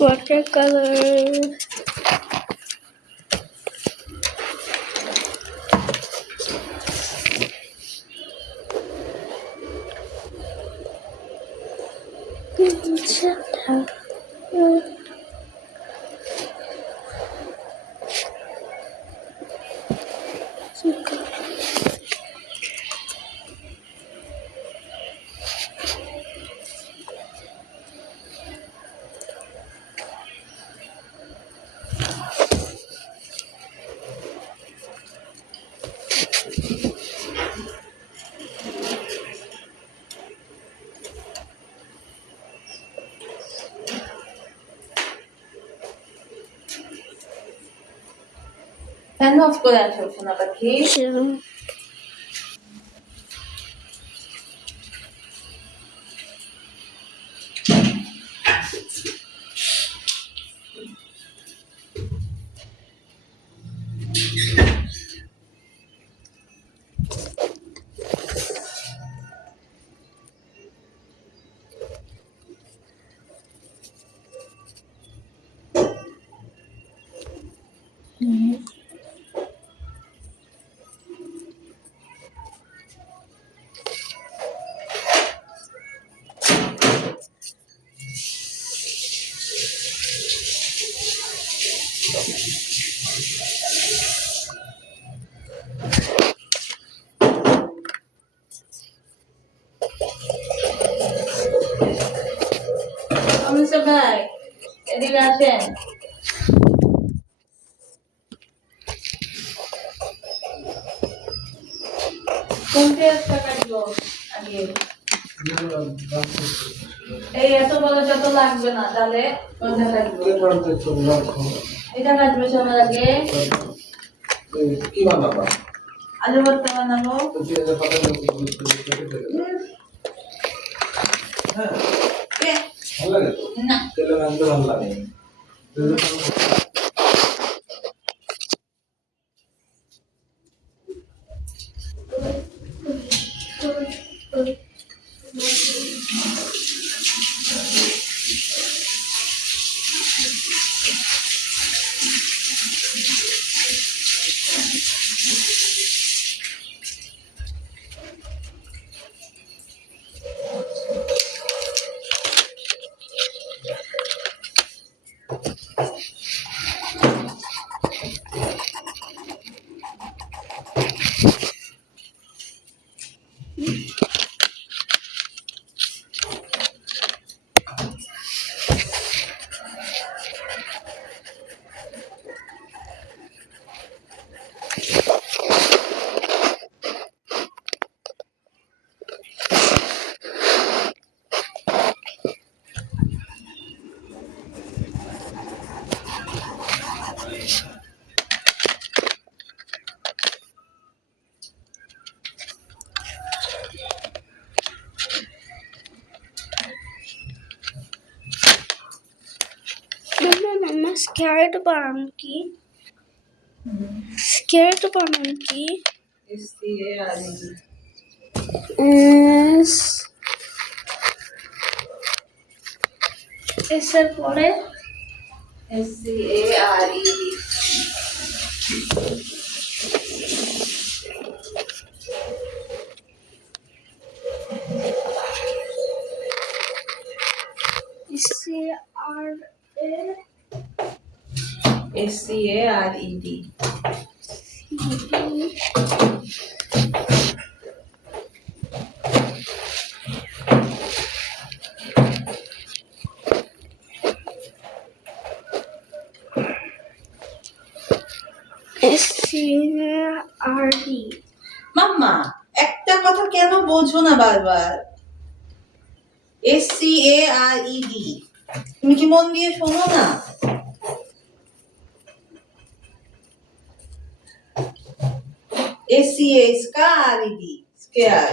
watercolor. Fan of করে আসো সোনা পাখি। অমিতাভ ভাই এদিকে আসেন। কোন পেঁয়াজটা কাটবো আগে? এই এত বড় যত লাগবে না, তাহলে কোনটা কাটবো? এটা কাটবো সবার আগে। কি বানাবা? আলু ভর্তা বানাবো। হ্যাঁ, এ, ভালো লাগে তো? না তেলে রাঁধতে ভালো লাগে। Mama, scared বানান কি? Scared বানান কি? SCARED S S এর পরে SCARED SCARED SCARED SCARD মাম্মা একটা কথা কেন বোঝো না বারবার? SCARED তুমি কি মন দিয়ে শোনো না? SCARED square.